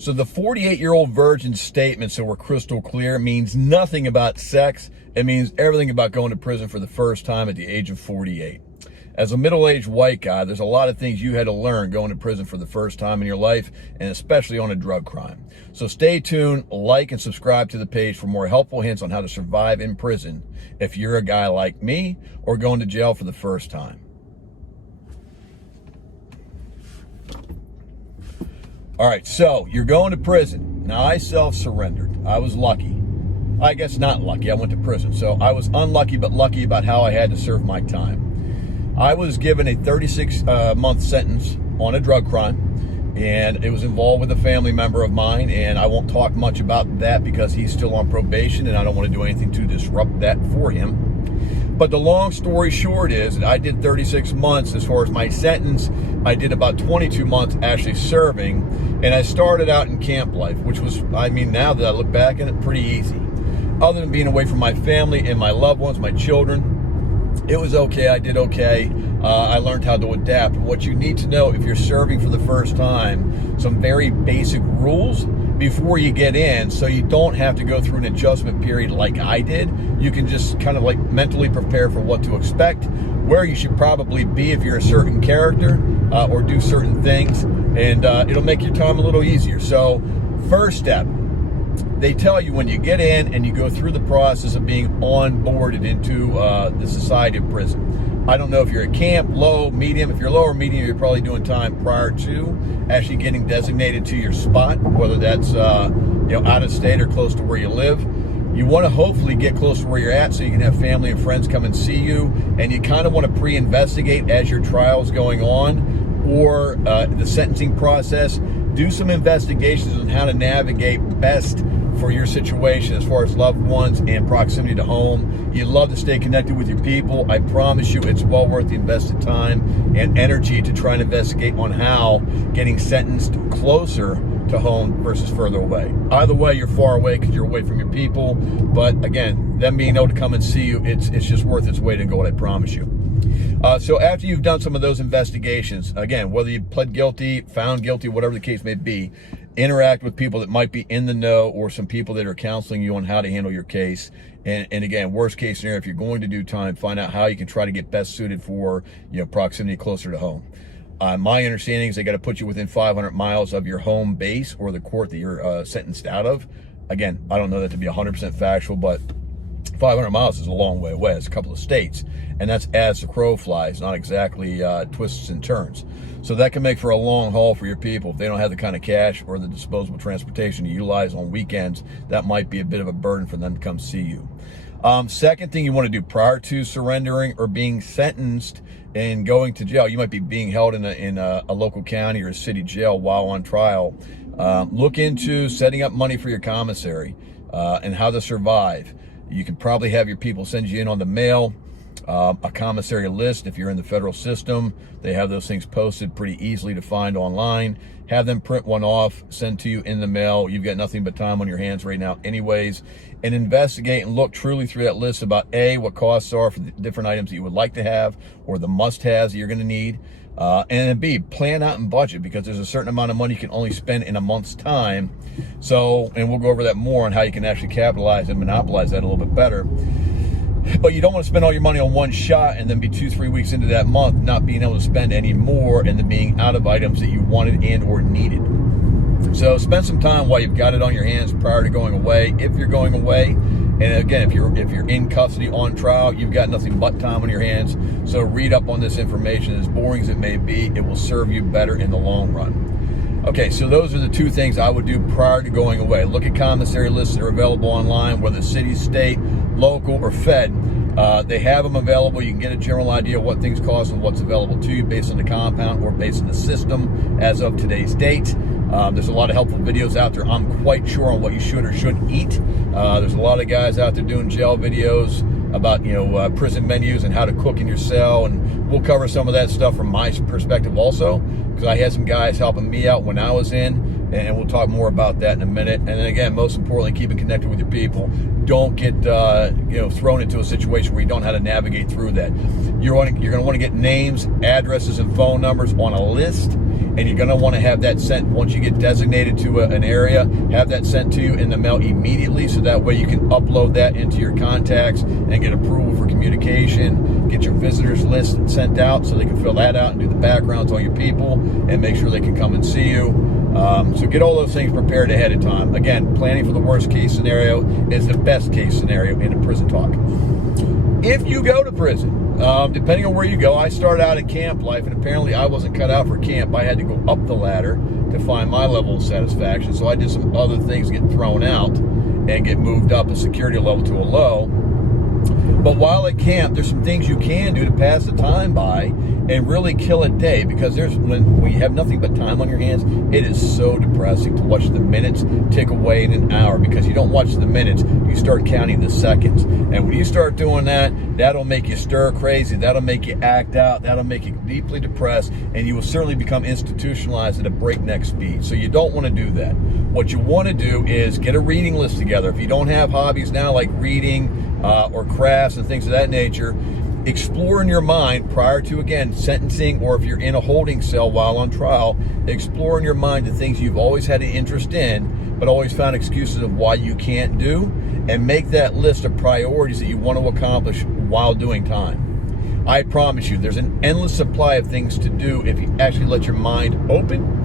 So the 48-year-old virgin statement, so we're crystal clear, means nothing about sex. It means everything about going to prison for the first time at the age of 48. As a middle-aged white guy, there's a lot of things you had to learn going to prison for the first time in your life, and especially on a drug crime. So stay tuned, like and subscribe to the page for more helpful hints on how to survive in prison if you're a guy like me or going to jail for the first time. All right, so you're going to prison. Now, I self-surrendered. I was lucky. I guess not lucky. I went to prison. So I was unlucky but lucky about how I had to serve my time. I was given a 36-month sentence on a drug crime, and it was involved with a family member of mine, and I won't talk much about that because he's still on probation, and I don't want to do anything to disrupt that for him. But the long story short is that I did 36 months as far as my sentence. I did about 22 months actually serving, and I started out in camp life, which was, I mean, now that I look back at it, pretty easy. Other than being away from my family and my loved ones, my children, it was okay. I did okay. I learned how to adapt. What you need to know if you're serving for the first time, some very basic rules before you get in, so you don't have to go through an adjustment period like I did. You can just kind of like mentally prepare for what to expect, where you should probably be if you're a certain character or do certain things, and it'll make your time a little easier. So first step, they tell you when you get in and you go through the process of being onboarded into the society of prison. I don't know if you're at camp, low, medium. If you're low or medium, you're probably doing time prior to actually getting designated to your spot, whether that's out of state or close to where you live. You want to hopefully get close to where you're at so you can have family and friends come and see you, and you kind of want to pre-investigate as your trial's going on or the sentencing process. Do some investigations on how to navigate best for your situation as far as loved ones and proximity to home. You'd love to stay connected with your people. I promise you it's well worth the invested time and energy to try and investigate on how getting sentenced closer to home versus further away. Either way, you're far away because you're away from your people. But again, them being able to come and see you, it's just worth its weight in gold, I promise you. So after you've done some of those investigations, again, whether you pled guilty, found guilty, whatever the case may be, interact with people that might be in the know or some people that are counseling you on how to handle your case. And again, worst case scenario, if you're going to do time, find out how you can try to get best suited for proximity closer to home. My understanding is they got to put you within 500 miles of your home base or the court that you're sentenced out of. Again, I don't know that to be 100% factual, but 500 miles is a long way away. It's a couple of states, and that's as the crow flies, not exactly twists and turns. So that can make for a long haul for your people. If they don't have the kind of cash or the disposable transportation to utilize on weekends, that might be a bit of a burden for them to come see you. Second thing you want to do prior to surrendering or being sentenced and going to jail, you might be being held in a local county or a city jail while on trial. Look into setting up money for your commissary and how to survive. You can probably have your people send you in on the mail, a commissary list. If you're in the federal system, they have those things posted pretty easily to find online. Have them print one off, send to you in the mail. You've got nothing but time on your hands right now anyways. And investigate and look truly through that list about A, what costs are for the different items that you would like to have or the must-haves that you're going to need. And then B, plan out and budget, because there's a certain amount of money you can only spend in a month's time. So, and we'll go over that more on how you can actually capitalize and monopolize that a little bit better. But you don't want to spend all your money on one shot and then be 2-3 weeks into that month not being able to spend any more and then being out of items that you wanted and or needed. So spend some time while you've got it on your hands prior to going away, if you're going away. And again, if you're in custody on trial, you've got nothing but time on your hands. So read up on this information. As boring as it may be, it will serve you better in the long run. Okay, so those are the two things I would do prior to going away. Look at commissary lists that are available online, whether city, state, local, or fed. They have them available. You can get a general idea of what things cost and what's available to you based on the compound or based on the system as of today's date. There's a lot of helpful videos out there, I'm quite sure, on what you should or shouldn't eat. There's a lot of guys out there doing jail videos about prison menus and how to cook in your cell, and we'll cover some of that stuff from my perspective also, because I had some guys helping me out when I was in. and we'll talk more about that in a minute. And then again, most importantly, keeping connected with your people. Don't get thrown into a situation where you don't know how to navigate through that. You're going to want to get names, addresses, and phone numbers on a list, and you're going to want to have that sent once you get designated to an area. Have that sent to you in the mail immediately, so that way you can upload that into your contacts and get approval for communication. Get your visitors list sent out so they can fill that out and do the backgrounds on your people and make sure they can come and see you. So get all those things prepared ahead of time. Again, planning for the worst case scenario is the best case scenario in a prison talk. If you go to prison, depending on where you go, I started out in camp life, and apparently I wasn't cut out for camp. I had to go up the ladder to find my level of satisfaction. So I did some other things, get thrown out and get moved up a security level to a low. But while at camp, there's some things you can do to pass the time by and really kill a day, because when you have nothing but time on your hands, it is so depressing to watch the minutes tick away in an hour, because you don't watch the minutes, you start counting the seconds. And when you start doing that, that'll make you stir crazy, that'll make you act out, that'll make you deeply depressed, and you will certainly become institutionalized at a breakneck speed. So you don't want to do that. What you want to do is get a reading list together. If you don't have hobbies now like reading or crafts and things of that nature, explore in your mind prior to, again, sentencing, or if you're in a holding cell while on trial, explore in your mind the things you've always had an interest in but always found excuses of why you can't do, and make that list of priorities that you want to accomplish while doing time. I promise you, there's an endless supply of things to do if you actually let your mind open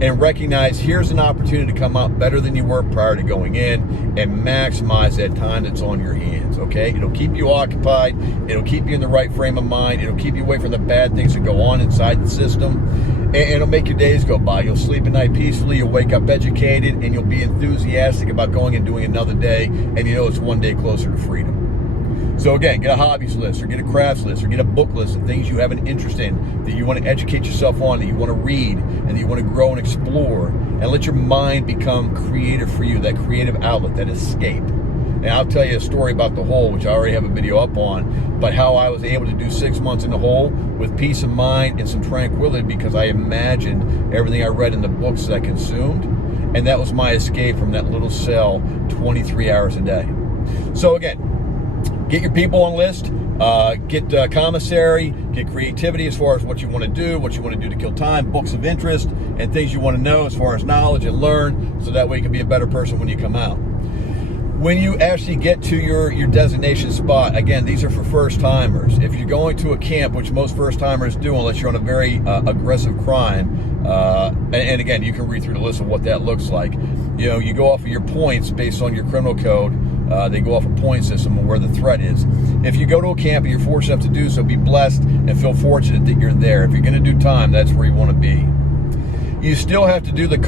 and recognize here's an opportunity to come out better than you were prior to going in, and maximize that time that's on your hands, okay? It'll keep you occupied. It'll keep you in the right frame of mind. It'll keep you away from the bad things that go on inside the system, and it'll make your days go by. You'll sleep at night peacefully. You'll wake up educated, and you'll be enthusiastic about going and doing another day, and you know it's one day closer to freedom. So again, get a hobbies list, or get a crafts list, or get a book list of things you have an interest in, that you want to educate yourself on, that you want to read, and that you want to grow and explore, and let your mind become creative for you, that creative outlet, that escape. And I'll tell you a story about the hole, which I already have a video up on, but how I was able to do 6 months in the hole with peace of mind and some tranquility, because I imagined everything I read in the books that I consumed, and that was my escape from that little cell 23 hours a day. So again, get your people on list, get commissary, get creativity as far as what you want to do to kill time, books of interest, and things you want to know as far as knowledge and learn, so that way you can be a better person when you come out. When you actually get to your designation spot, again, these are for first timers. If you're going to a camp, which most first timers do, unless you're on a very aggressive crime, and again, you can read through the list of what that looks like. You know, you go off of your points based on your criminal code. They go off a point system of where the threat is. If you go to a camp and you're fortunate enough to do so, be blessed and feel fortunate that you're there. If you're going to do time, that's where you want to be. You still have to do the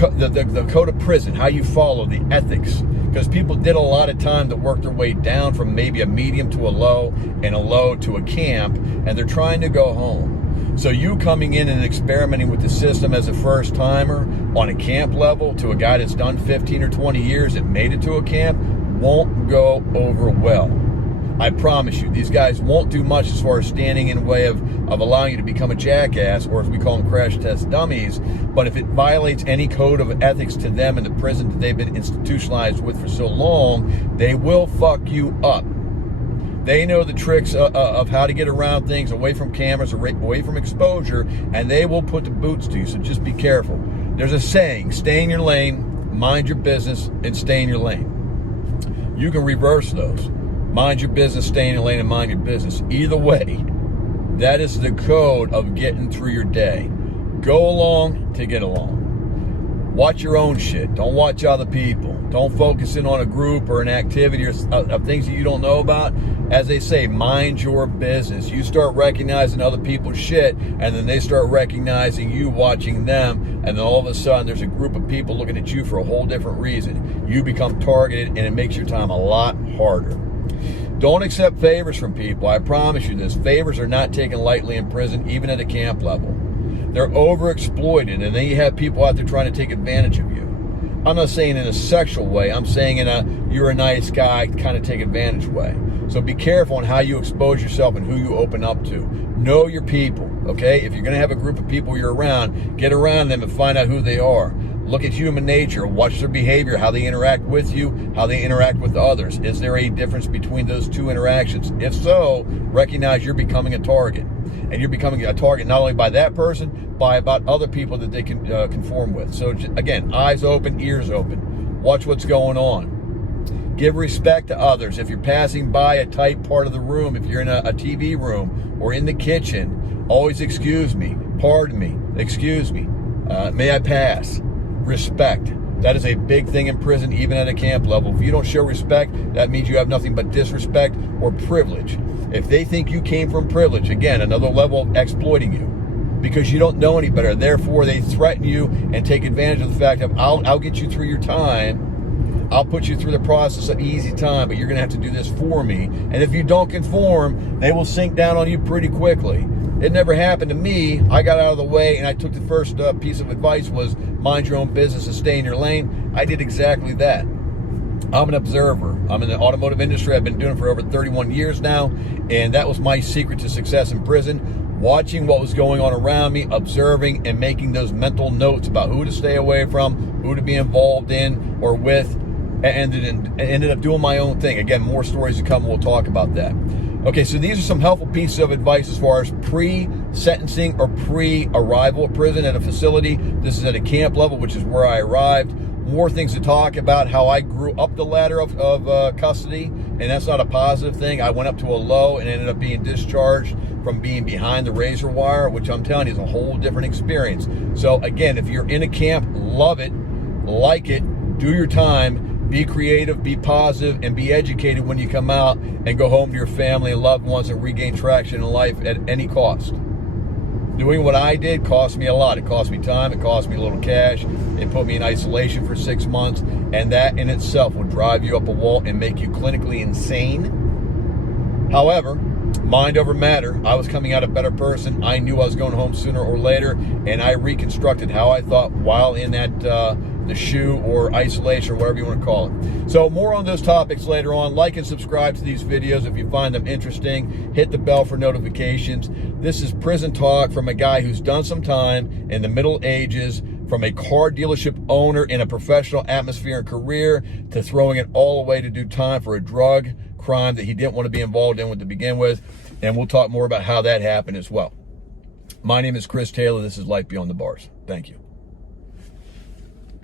code of prison, how you follow the ethics, because people did a lot of time to work their way down from maybe a medium to a low, and a low to a camp, and they're trying to go home. So you coming in and experimenting with the system as a first timer on a camp level to a guy that's done 15 or 20 years that made it to a camp won't go over well. I promise you, these guys won't do much as far as standing in the way of allowing you to become a jackass, or as we call them, crash test dummies. But if it violates any code of ethics to them in the prison that they've been institutionalized with for so long, they will fuck you up. They know the tricks of how to get around things, away from cameras, away from exposure, and they will put the boots to you, so just be careful. There's a saying, stay in your lane, mind your business, and stay in your lane. You can reverse those. Mind your business, stay in your lane, and mind your business. Either way, that is the code of getting through your day. Go along to get along. Watch your own shit. Don't watch other people. Don't focus in on a group or an activity or of things that you don't know about. As they say, mind your business. You start recognizing other people's shit, and then they start recognizing you watching them, and then all of a sudden there's a group of people looking at you for a whole different reason. You become targeted, and it makes your time a lot harder. Don't accept favors from people. I promise you this. Favors are not taken lightly in prison, even at a camp level. They're overexploited, and then you have people out there trying to take advantage of you. I'm not saying in a sexual way. I'm saying in a you're a nice guy kind of take advantage way. So be careful on how you expose yourself and who you open up to. Know your people, okay? If you're going to have a group of people you're around, get around them and find out who they are. Look at human nature, watch their behavior, how they interact with you, how they interact with others. Is there a difference between those two interactions? If so, recognize you're becoming a target. And you're becoming a target not only by that person, by about other people that they can conform with. So again, eyes open, ears open. Watch what's going on. Give respect to others. If you're passing by a tight part of the room, if you're in a TV room or in the kitchen, always excuse me, pardon me, excuse me, may I pass? Respect. That is a big thing in prison, even at a camp level. If you don't show respect, that means you have nothing but disrespect or privilege. If they think you came from privilege, again, another level of exploiting you because you don't know any better. Therefore, they threaten you and take advantage of the fact of, I'll get you through your time. I'll put you through the process of easy time, but you're going to have to do this for me. And if you don't conform, they will sink down on you pretty quickly. It never happened to me. I got out of the way, and I took the first piece of advice was mind your own business and stay in your lane. I did exactly that. I'm an observer. I'm in the automotive industry. I've been doing it for over 31 years now, and that was my secret to success in prison. Watching what was going on around me, observing, and making those mental notes about who to stay away from, who to be involved in or with, and ended up doing my own thing. Again, more stories to come. We'll talk about that. Okay, so these are some helpful pieces of advice as far as pre-sentencing or pre-arrival at prison at a facility. This is at a camp level, which is where I arrived. More things to talk about, how I grew up the ladder of custody, and that's not a positive thing. I went up to a low and ended up being discharged from being behind the razor wire, which I'm telling you is a whole different experience. So again, if you're in a camp, love it, like it, do your time, be creative, be positive, and be educated when you come out and go home to your family and loved ones and regain traction in life at any cost. Doing what I did cost me a lot. It cost me time, it cost me a little cash, it put me in isolation for 6 months, and that in itself will drive you up a wall and make you clinically insane. However, mind over matter. I was coming out a better person. I knew I was going home sooner or later, and I reconstructed how I thought while in that the shoe or isolation or whatever you want to call it. So more on those topics later on. Like and subscribe to these videos if you find them interesting. Hit the bell for notifications. This is Prison Talk from a guy who's done some time in the Middle Ages, from a car dealership owner in a professional atmosphere and career to throwing it all away to do time for a drug crime that he didn't want to be involved in to begin with. And we'll talk more about how that happened as well. My name is Chris Taylor. This is Life Beyond the Bars. Thank you.